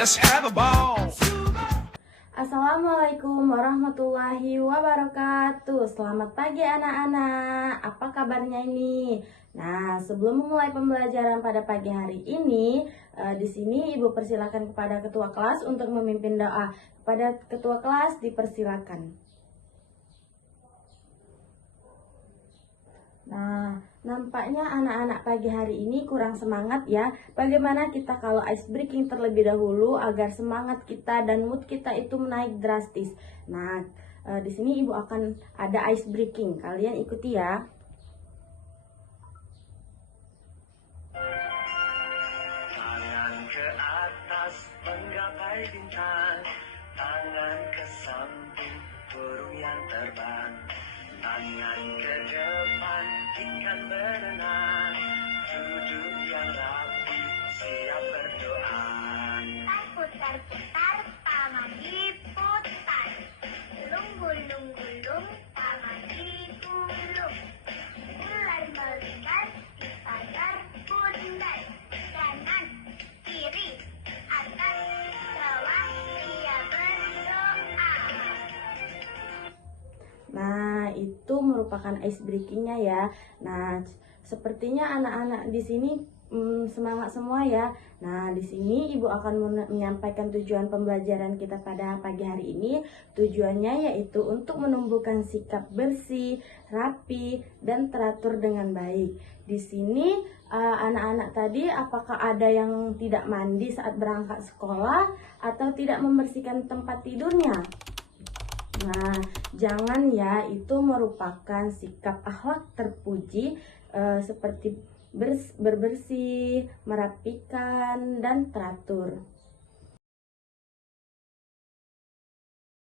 Let's have a ball. Assalamualaikum warahmatullahi wabarakatuh. Selamat pagi anak-anak. Apa kabarnya ini? Nah, sebelum memulai pembelajaran pada pagi hari ini, di sini Ibu persilakan kepada ketua kelas untuk memimpin doa. Kepada ketua kelas dipersilakan. Nah, nampaknya anak-anak pagi hari ini kurang semangat ya. Bagaimana kita kalau ice breaking terlebih dahulu agar semangat kita dan mood kita itu naik drastis. Nah, di sini Ibu akan ada ice breaking. Kalian ikuti ya. Tangan ke atas menggapai bintang, tangan ke samping burung yang terbang, tangan ke depan ikan berenang, duduk yang rapi siap berdoa. Putar-putar, tangan diputar. Gulung-gulung-gulung, tangan digulung. Ular melingkar di pagar bundar. Kanan, kiri, atas, bawah, dia berdoa. Nah, itu merupakan ice breakingnya ya. Nah, sepertinya anak-anak di sini semangat semua ya. Nah, di sini Ibu akan menyampaikan tujuan pembelajaran kita pada pagi hari ini. Tujuannya yaitu untuk menumbuhkan sikap bersih, rapi, dan teratur dengan baik. Di sini anak-anak tadi apakah ada yang tidak mandi saat berangkat sekolah atau tidak membersihkan tempat tidurnya? Nah, jangan ya, itu merupakan sikap akhlak terpuji seperti berbersih, merapikan, dan teratur.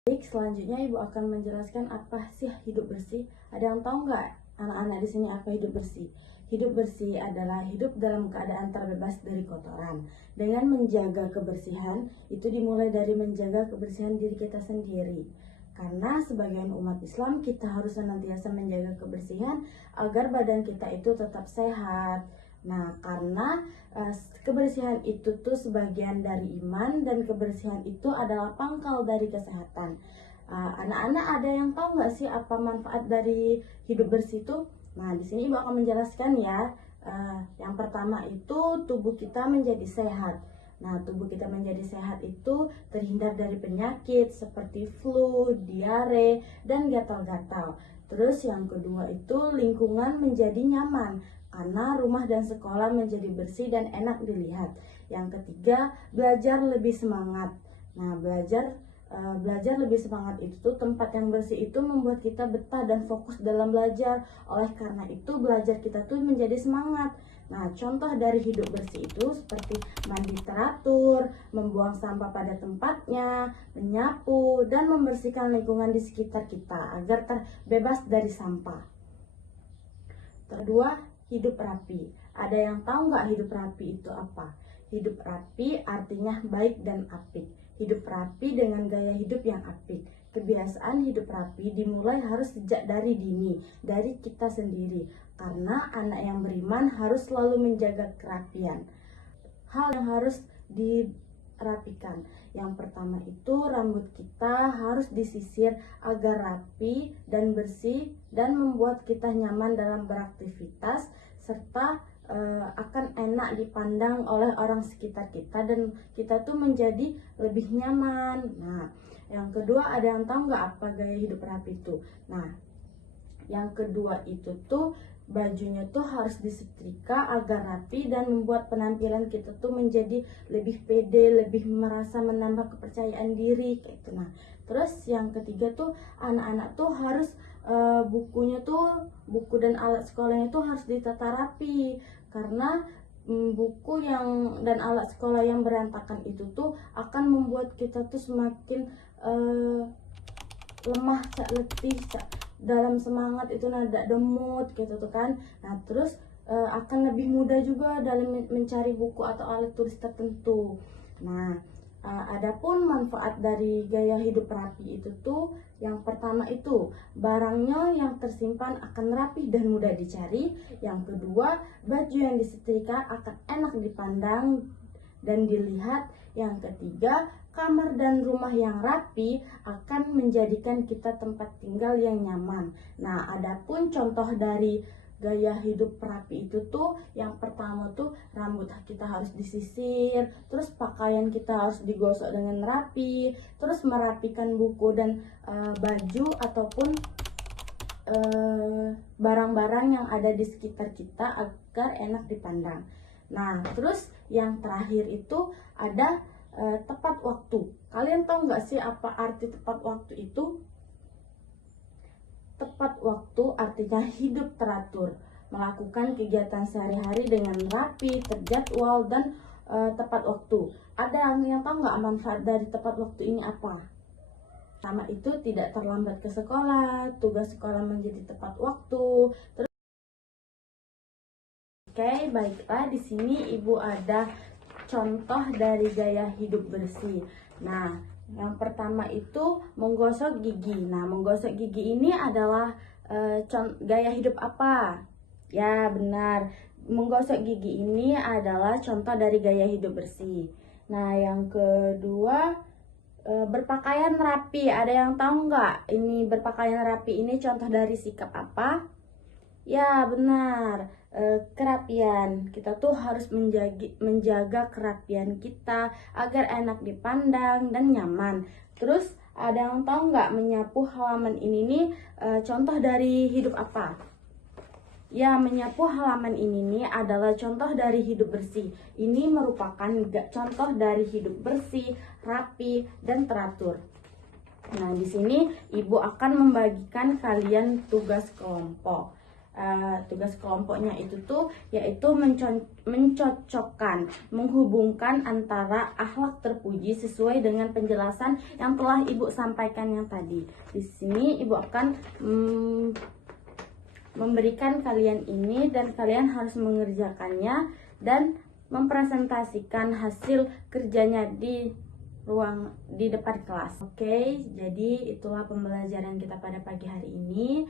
Baik, selanjutnya Ibu akan menjelaskan apa sih hidup bersih. Ada yang tahu nggak anak-anak di sini apa hidup bersih? Hidup bersih adalah hidup dalam keadaan terbebas dari kotoran. Dengan menjaga kebersihan, itu dimulai dari menjaga kebersihan diri kita sendiri. Karena sebagian umat Islam kita harus senantiasa menjaga kebersihan agar badan kita itu tetap sehat. Nah, karena kebersihan itu tuh sebagian dari iman dan kebersihan itu adalah pangkal dari kesehatan. Anak-anak ada yang tahu nggak sih apa manfaat dari hidup bersih itu? Nah, di sini Ibu akan menjelaskan ya. Yang pertama itu tubuh kita menjadi sehat. Nah, tubuh kita menjadi sehat itu terhindar dari penyakit seperti flu, diare, dan gatal-gatal. Terus yang kedua itu lingkungan menjadi nyaman karena rumah dan sekolah menjadi bersih dan enak dilihat. Yang ketiga, belajar lebih semangat. Nah, belajar lebih semangat itu tempat yang bersih itu membuat kita betah dan fokus dalam belajar. Oleh karena itu belajar kita tuh menjadi semangat. Nah, contoh dari hidup bersih itu seperti mandi teratur, membuang sampah pada tempatnya, menyapu, dan membersihkan lingkungan di sekitar kita agar terbebas dari sampah. Kedua, hidup rapi. Ada yang tahu nggak hidup rapi itu apa? Hidup rapi artinya baik dan apik. Hidup rapi dengan gaya hidup yang apik. Kebiasaan hidup rapi dimulai harus sejak dari dini, dari kita sendiri. Karena anak yang beriman harus selalu menjaga kerapian. Hal yang harus dirapikan. Yang pertama itu rambut kita harus disisir agar rapi dan bersih dan membuat kita nyaman dalam beraktivitas serta akan enak dipandang oleh orang sekitar kita dan kita tuh menjadi lebih nyaman. Nah, yang kedua ada yang tahu nggak apa gaya hidup rapi itu? Nah, yang kedua itu tuh bajunya tuh harus disetrika agar rapi dan membuat penampilan kita tuh menjadi lebih pede, lebih merasa menambah kepercayaan diri kayak gitu. Nah, terus yang ketiga tuh anak-anak tuh harus buku dan alat sekolahnya tuh harus ditata rapi karena buku dan alat sekolah yang berantakan itu tuh akan membuat kita tuh semakin lemah, letih, dalam semangat itu nada demut gitu tuh kan. Nah, terus akan lebih mudah juga dalam mencari buku atau alat tulis tertentu. Nah, adapun manfaat dari gaya hidup rapi itu tuh yang pertama itu barangnya yang tersimpan akan rapi dan mudah dicari. Yang kedua, baju yang disetrika akan enak dipandang dan dilihat. Yang ketiga, kamar dan rumah yang rapi akan menjadikan kita tempat tinggal yang nyaman. Nah, adapun contoh dari gaya hidup rapi itu tuh yang pertama tuh rambut kita harus disisir, terus pakaian kita harus digosok dengan rapi, terus merapikan buku dan baju ataupun barang-barang yang ada di sekitar kita agar enak dipandang. Nah, terus yang terakhir itu ada tepat waktu. Kalian tahu nggak sih apa arti tepat waktu itu? Tepat waktu artinya hidup teratur, melakukan kegiatan sehari-hari dengan rapi, terjadwal, dan tepat waktu. Ada yang tahu nggak manfaat dari tepat waktu ini apa? Pertama itu tidak terlambat ke sekolah, tugas sekolah menjadi tepat waktu. Terus, oke, baiklah, di sini Ibu ada contoh dari gaya hidup bersih. Nah, yang pertama itu menggosok gigi. Nah, menggosok gigi ini adalah gaya hidup apa? Ya, benar. Menggosok gigi ini adalah contoh dari gaya hidup bersih. Nah, yang kedua, berpakaian rapi. Ada yang tahu nggak? Ini berpakaian rapi ini contoh dari sikap apa? Ya, benar. Kerapian. Kita tuh harus menjaga kerapian kita agar enak dipandang dan nyaman. Terus ada yang tahu nggak, menyapu halaman ini nih contoh dari hidup apa? Ya, menyapu halaman ini nih adalah contoh dari hidup bersih. Ini merupakan contoh dari hidup bersih, rapi, dan teratur. Nah, di sini Ibu akan membagikan kalian tugas kelompok. Tugas kelompoknya itu tuh yaitu mencocokkan, menghubungkan antara akhlak terpuji sesuai dengan penjelasan yang telah Ibu sampaikan yang tadi. Di sini Ibu akan memberikan kalian ini dan kalian harus mengerjakannya dan mempresentasikan hasil kerjanya di depan kelas. Oke, jadi itulah pembelajaran kita pada pagi hari ini.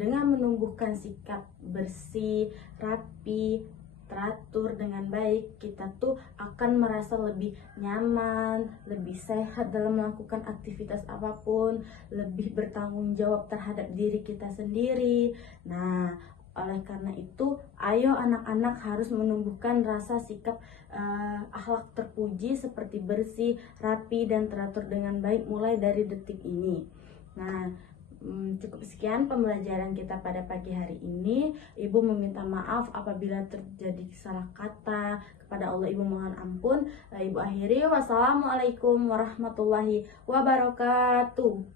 Dengan menumbuhkan sikap bersih, rapi, teratur dengan baik, kita tuh akan merasa lebih nyaman, lebih sehat dalam melakukan aktivitas apapun, lebih bertanggung jawab terhadap diri kita sendiri. Nah, oleh karena itu, ayo anak-anak harus menumbuhkan rasa sikap akhlak terpuji seperti bersih, rapi, dan teratur dengan baik mulai dari detik ini. Nah, cukup sekian pembelajaran kita pada pagi hari ini. Ibu meminta maaf apabila terjadi salah kata. Kepada Allah Ibu mohon ampun. Ibu akhiri, wassalamualaikum warahmatullahi wabarakatuh.